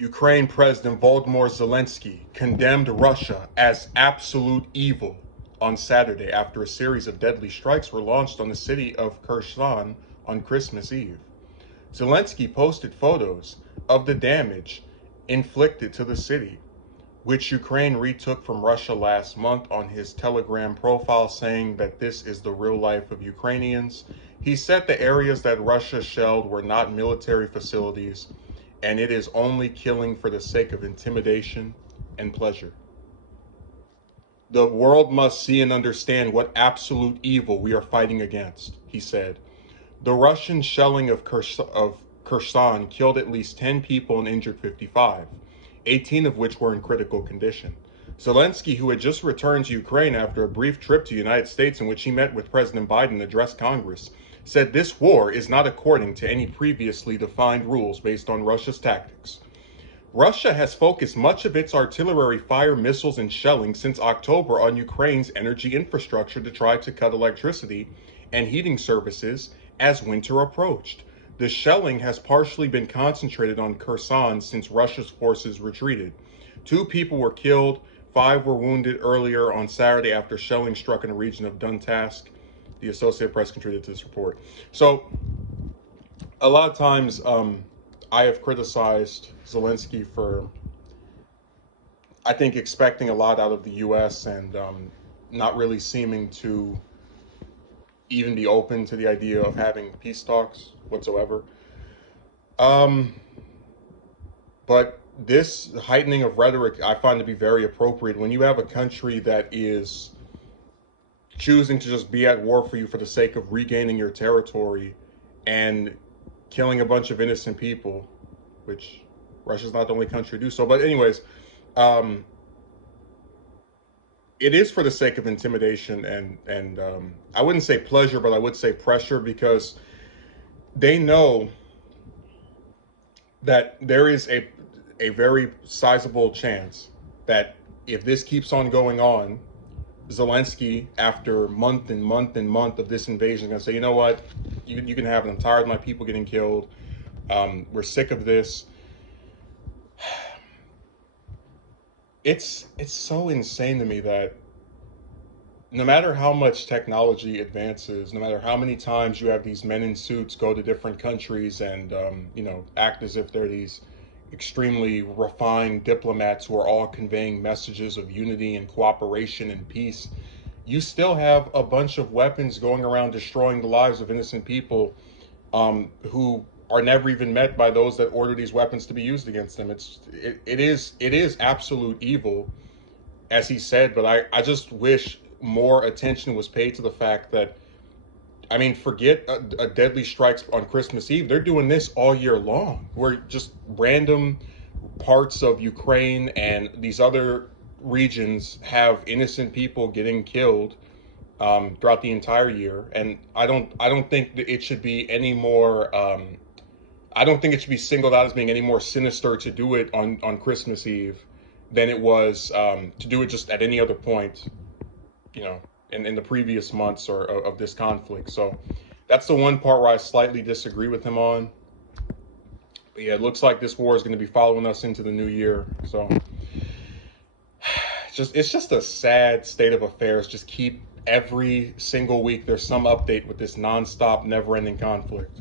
Ukraine President Volodymyr Zelensky condemned Russia as absolute evil on Saturday after a series of deadly strikes were launched on the city of Kherson on Christmas Eve. Zelensky posted photos of the damage inflicted to the city, which Ukraine retook from Russia last month, on his Telegram profile, saying that this is the real life of Ukrainians. He said the areas that Russia shelled were not military facilities, and it is only killing for the sake of intimidation and pleasure. The world must see and understand what absolute evil we are fighting against, he said. The Russian shelling of Kherson killed at least 10 people and injured 55, 18 of which were in critical condition. Zelensky, who had just returned to Ukraine after a brief trip to the United States in which he met with President Biden and addressed Congress, said this war is not according to any previously defined rules based on Russia's tactics. Russia has focused much of its artillery fire, missiles, and shelling since October on Ukraine's energy infrastructure to try to cut electricity and heating services as winter approached. The shelling has partially been concentrated on Kherson since Russia's forces retreated. 2 people were killed, 5 were wounded earlier on Saturday after shelling struck in the region of Donetsk. The Associated Press contributed to this report. So, a lot of times, I have criticized Zelensky for, I think, expecting a lot out of the U.S. and not really seeming to even be open to the idea of having peace talks whatsoever. But this heightening of rhetoric I find to be very appropriate when you have a country that is choosing to just be at war for you for the sake of regaining your territory and killing a bunch of innocent people, which Russia's not the only country to do so. But anyways, it is for the sake of intimidation and I wouldn't say pleasure, but I would say pressure, because they know that there is a very sizable chance that if this keeps on going on, Zelensky, after month and month and month of this invasion, is going to say, you know what, you can have it. I'm tired of my people getting killed. We're sick of this. It's so insane to me that no matter how much technology advances, no matter how many times you have these men in suits go to different countries and act as if they're these extremely refined diplomats who are all conveying messages of unity and cooperation and peace, you still have a bunch of weapons going around destroying the lives of innocent people who are never even met by those that order these weapons to be used against them. It is absolute evil, as he said, but I just wish more attention was paid to the fact that, I mean, forget a deadly strikes on Christmas Eve. They're doing this all year long, where just random parts of Ukraine and these other regions have innocent people getting killed throughout the entire year. And I don't think that it should be any more. I don't think it should be singled out as being any more sinister to do it on Christmas Eve than it was to do it just at any other point, in the previous months or of this conflict. So that's the one part where I slightly disagree with him on. But yeah, it looks like this war is going to be following us into the new year. So it's just a sad state of affairs. Just keep every single week there's some update with this nonstop, never-ending conflict.